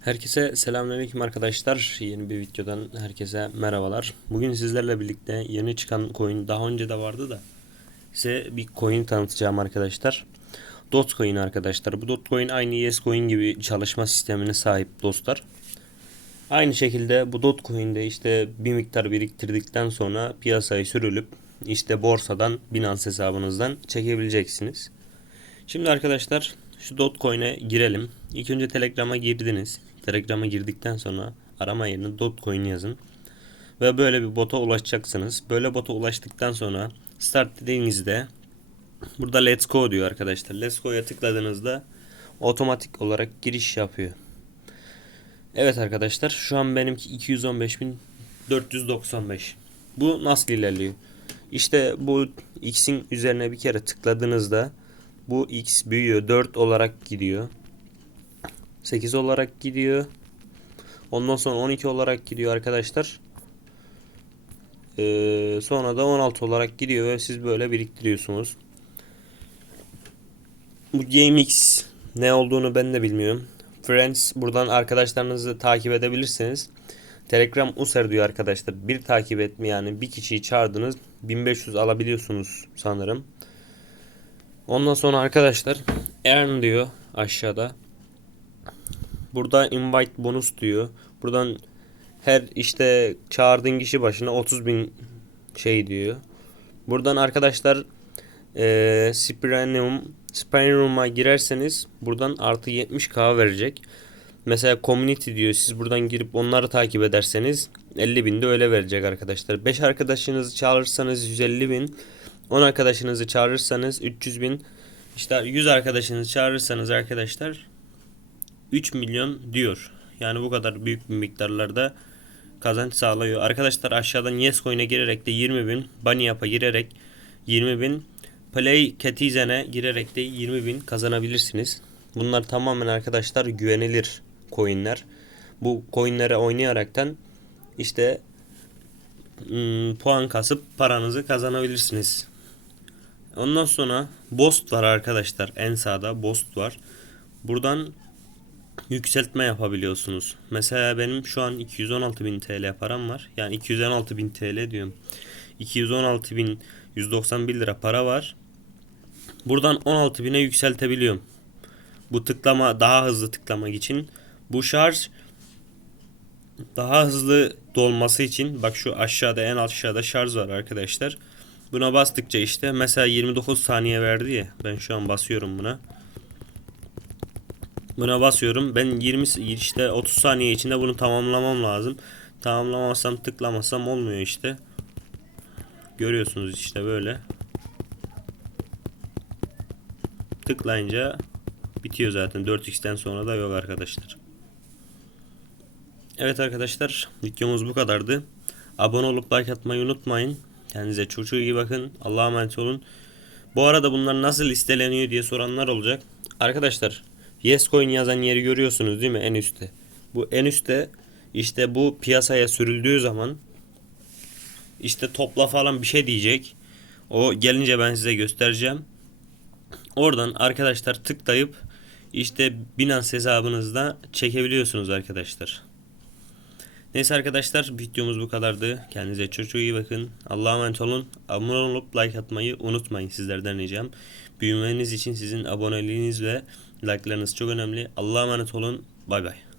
Herkese selamünaleyküm arkadaşlar. Yeni bir videodan herkese merhabalar. Bugün sizlerle birlikte yeni çıkan coin daha önce de vardı da size bir coin tanıtacağım arkadaşlar. Dogecoin arkadaşlar. Bu Dogecoin aynı Yescoin gibi çalışma sistemine sahip dostlar. Aynı şekilde bu Dogecoin'de işte bir miktar biriktirdikten sonra piyasaya sürülüp işte borsadan Binance hesabınızdan çekebileceksiniz. Şimdi arkadaşlar şu Dogecoin'e girelim. İlk önce Telegram'a girdiniz. Telegram'a girdikten sonra arama yerine Dogecoin yazın. Ve böyle bir bota ulaşacaksınız. Böyle bota ulaştıktan sonra start dediğinizde burada let's go diyor arkadaşlar. Let's go'ya tıkladığınızda otomatik olarak giriş yapıyor. Evet arkadaşlar şu an benimki 215.495. Bu nasıl ilerliyor? İşte bu x'in üzerine bir kere tıkladığınızda bu x büyüyor. 4 olarak gidiyor. 8 olarak gidiyor. Ondan sonra 12 olarak gidiyor arkadaşlar. Ee, sonra da 16 olarak gidiyor ve siz böyle biriktiriyorsunuz. Bu GameX ne olduğunu ben de bilmiyorum. Friends buradan arkadaşlarınızı takip edebilirsiniz. Telegram User diyor arkadaşlar. Bir takip etme yani bir kişiyi çağırdınız 1500 alabiliyorsunuz sanırım. Ondan sonra arkadaşlar earn diyor aşağıda. Burada invite bonus diyor. Buradan her işte çağırdığın kişi başına 30 bin şey diyor. Buradan arkadaşlar e, Spiranium Spiranium'a girerseniz buradan artı 70k verecek. Mesela community diyor. Siz buradan girip onları takip ederseniz 50 bin de öyle verecek arkadaşlar. 5 arkadaşınızı çağırırsanız 150 bin. 10 arkadaşınızı çağırırsanız 300 bin. İşte 100 arkadaşınızı çağırırsanız arkadaşlar 3 milyon diyor. Yani bu kadar büyük bir miktarlarda kazanç sağlıyor. Arkadaşlar aşağıdan Yescoin'e girerek de 20 bin. Banyap'a girerek 20 bin. Play Catizen'e girerek de 20 bin kazanabilirsiniz. Bunlar tamamen arkadaşlar güvenilir coinler. Bu coinlere oynayaraktan işte hmm, puan kasıp paranızı kazanabilirsiniz. Ondan sonra Bost var arkadaşlar. En sağda Bost var. Buradan yükseltme yapabiliyorsunuz. Mesela benim şu an 216.000 TL param var. Yani 216.000 TL diyorum. 216.191 lira para var. Buradan 16.000'e yükseltebiliyorum. Bu tıklama daha hızlı tıklamak için. Bu şarj daha hızlı dolması için bak şu aşağıda en aşağıda şarj var arkadaşlar. Buna bastıkça işte mesela 29 saniye verdi ya. Ben şu an basıyorum buna. Buna basıyorum. Ben 20 işte 30 saniye içinde bunu tamamlamam lazım. Tamamlamazsam tıklamasam olmuyor işte. Görüyorsunuz işte böyle. Tıklayınca bitiyor zaten. 4x'ten sonra da yok arkadaşlar. Evet arkadaşlar videomuz bu kadardı. Abone olup like atmayı unutmayın. Kendinize çok iyi bakın. Allah'a emanet olun. Bu arada bunlar nasıl listeleniyor diye soranlar olacak. Arkadaşlar Yescoin yazan yeri görüyorsunuz değil mi en üstte. Bu en üstte işte bu piyasaya sürüldüğü zaman işte topla falan bir şey diyecek. O gelince ben size göstereceğim. Oradan arkadaşlar tıklayıp işte Binance hesabınızda çekebiliyorsunuz arkadaşlar. Neyse arkadaşlar videomuz bu kadardı. Kendinize çok çok iyi bakın. Allah'a emanet olun. Abone olup like atmayı unutmayın sizlerden ricam. Büyümeniz için sizin aboneliğiniz ve like'larınız çok önemli. Allah'a emanet olun. Bay bay.